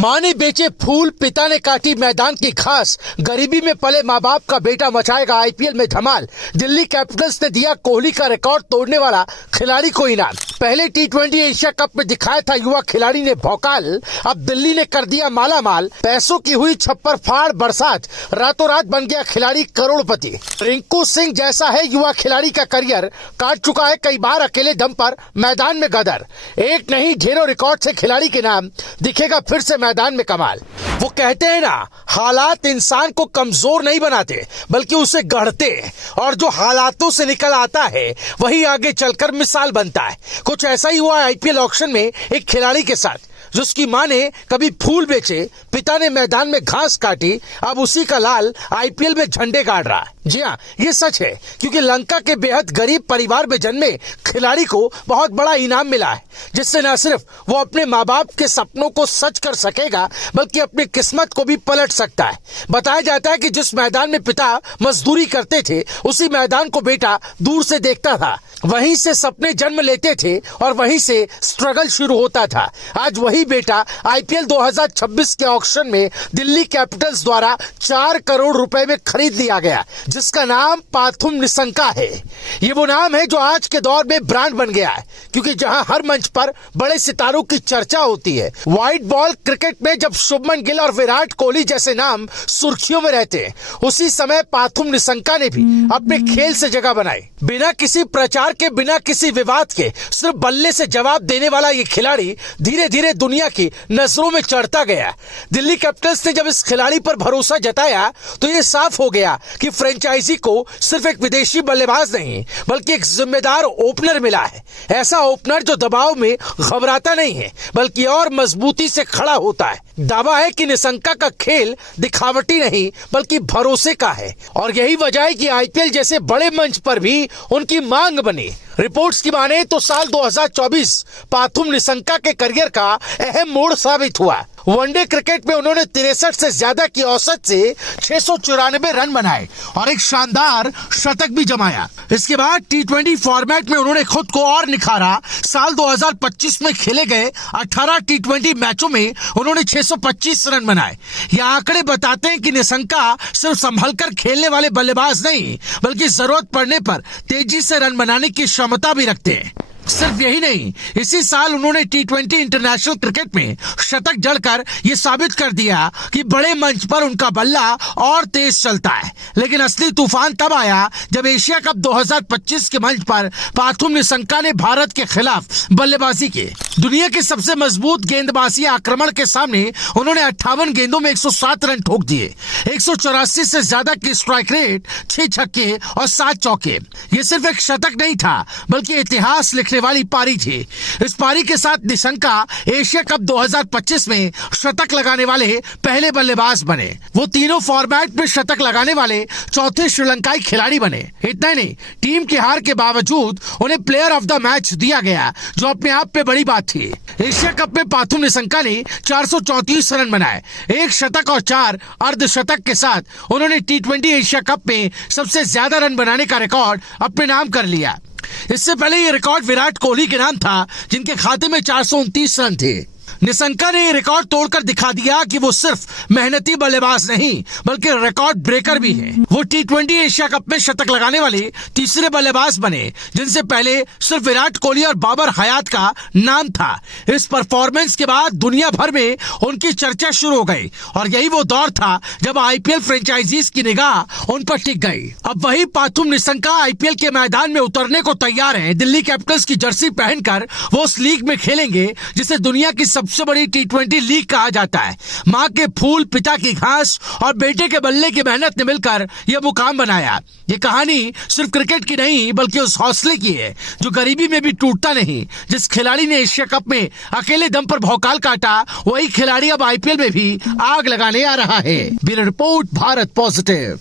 माँ ने बेचे फूल, पिता ने काटी मैदान की घास, गरीबी में पले माँ बाप का बेटा मचाएगा आईपीएल में धमाल। दिल्ली कैपिटल्स ने दिया कोहली का रिकॉर्ड तोड़ने वाला खिलाड़ी को इनाम। पहले टी20 एशिया कप में दिखाया था युवा खिलाड़ी ने भौकाल, अब दिल्ली ने कर दिया माला माल। पैसों की हुई छप्पर फाड़ बरसात, रातों रात बन गया खिलाड़ी करोड़पति। रिंकू सिंह जैसा है युवा खिलाड़ी का करियर, काट चुका है कई बार अकेले दम पर मैदान में गदर। एक नहीं ढेरों रिकॉर्ड से खिलाड़ी के नाम, दिखेगा फिर से मैदान में कमाल। वो कहते हैं ना, हालात इंसान को कमजोर नहीं बनाते बल्कि उसे गढ़ते, और जो हालातों से निकल आता है वही आगे चलकर मिसाल बनता है। कुछ ऐसा ही हुआ आईपीएल ऑक्शन में एक खिलाड़ी के साथ, जिसकी माँ ने कभी फूल बेचे, पिता ने मैदान में घास काटी, अब उसी का लाल आईपीएल में झंडे गाड़ रहा है। जी हाँ, ये सच है, क्योंकि लंका के बेहद गरीब परिवार में जन्मे खिलाड़ी को बहुत बड़ा इनाम मिला है, जिससे न सिर्फ वो अपने माँ बाप के सपनों को सच कर सकेगा बल्कि अपनी किस्मत को भी पलट सकता है। बताया जाता है कि जिस मैदान में पिता मजदूरी करते थे, उसी मैदान को बेटा दूर से देखता था, वहीं से सपने जन्म लेते थे और वहीं से स्ट्रगल शुरू होता था। आज वही बेटा आईपीएल 2026 के ऑक्शन में दिल्ली कैपिटल्स द्वारा 4 करोड़ रुपए में खरीद लिया गया, जिसका नाम पाथुम निशंका है। ये वो नाम है जो आज के दौर में ब्रांड बन गया है, क्योंकि जहां हर मंच पर बड़े सितारों की चर्चा होती है, व्हाइट बॉल क्रिकेट में जब शुभमन गिल और विराट कोहली जैसे नाम सुर्खियों में रहते हैं, उसी समय पाथुम निशंका ने भी अपने खेल से जगह बनाई। बिना किसी प्रचार के, बिना किसी विवाद के, सिर्फ बल्ले से जवाब देने वाला ये खिलाड़ी धीरे धीरे दुनिया की नजरों में चढ़ता गया। दिल्ली कैपिटल्स ने जब इस खिलाड़ी पर भरोसा जताया तो ये साफ हो गया कि फ्रेंचाइजी को सिर्फ एक विदेशी बल्लेबाज नहीं बल्कि एक जिम्मेदार ओपनर मिला है। ऐसा ओपनर जो दबाव में घबराता नहीं है बल्कि और मजबूती से खड़ा होता है। दावा है कि निशंका का खेल दिखावटी नहीं बल्कि भरोसे का है, और यही वजह है कि आईपीएल जैसे बड़े मंच पर भी उनकी मांग बनी। रिपोर्ट्स की माने तो साल 2024 पाथुम निशंका के करियर का अहम मोड़ साबित हुआ। वनडे क्रिकेट में उन्होंने 63 से ज्यादा की औसत से 694 रन बनाए और एक शानदार शतक भी जमाया। इसके बाद टी20 फॉर्मेट में उन्होंने खुद को और निखारा। साल 2025 में खेले गए 18 टी20 मैचों में उन्होंने 625 रन बनाए। ये आंकड़े बताते हैं कि निशंका सिर्फ संभलकर खेलने वाले बल्लेबाज नहीं बल्कि जरूरत पड़ने पर तेजी से रन बनाने की क्षमता भी रखते हैं। सिर्फ यही नहीं, इसी साल उन्होंने टी20 इंटरनेशनल क्रिकेट में शतक जड़कर ये साबित कर दिया कि बड़े मंच पर उनका बल्ला और तेज चलता है। लेकिन असली तूफान तब आया जब एशिया कप 2025 के मंच पर पाथुम निशंका ने भारत के खिलाफ बल्लेबाजी की। दुनिया के सबसे मजबूत गेंदबाजी आक्रमण के सामने उन्होंने 58 गेंदों में 107 रन ठोक दिए, 184 से ज्यादा की स्ट्राइक रेट, 6 छक्के और 7 चौके। ये सिर्फ एक शतक नहीं था बल्कि इतिहास लिखने वाली पारी थी। इस पारी के साथ निशंका एशिया कप 2025 में शतक लगाने वाले पहले बल्लेबाज बने। वो तीनों फॉर्मेट में शतक लगाने वाले चौथे श्रीलंकाई खिलाड़ी बने। इतना नहीं, टीम की हार के बावजूद उन्हें प्लेयर ऑफ द मैच दिया गया, जो अपने आप में बड़ी बात थी। एशिया कप में पाथुम निशंका ने 434 रन बनाए, 1 शतक और 4 अर्धशतक के साथ उन्होंने टी20 एशिया कप में सबसे ज्यादा रन बनाने का रिकॉर्ड अपने नाम कर लिया। इससे पहले ये रिकॉर्ड विराट कोहली के नाम था, जिनके खाते में 429 रन थे। निशंका ने रिकॉर्ड तोड़कर दिखा दिया कि वो सिर्फ मेहनती बल्लेबाज नहीं बल्कि रिकॉर्ड ब्रेकर भी हैं। वो टी20 एशिया कप में शतक लगाने वाले तीसरे बल्लेबाज बने, जिनसे पहले सिर्फ विराट कोहली और बाबर हयात का नाम था। इस परफॉर्मेंस के बाद दुनिया भर में उनकी चर्चा शुरू हो गई, और यही वो दौर था जब आईपीएल फ्रेंचाइजीज की निगाह उन पर टिक गई। अब वही पाथुम निशंका आईपीएल के मैदान में उतरने को तैयार है। दिल्ली कैपिटल्स की जर्सी पहनकर वो उस लीग में खेलेंगे जिसे दुनिया की सबसे बड़ी टी20 लीग कहा जाता है। माँ के फूल, पिता की घास और बेटे के बल्ले की मेहनत ने मिलकर यह मुकाम बनाया। ये कहानी सिर्फ क्रिकेट की नहीं बल्कि उस हौसले की है जो गरीबी में भी टूटता नहीं। जिस खिलाड़ी ने एशिया कप में अकेले दम पर भौकाल काटा, वही खिलाड़ी अब आईपीएल में भी आग लगाने आ रहा है। Bureau report, Bharat positive.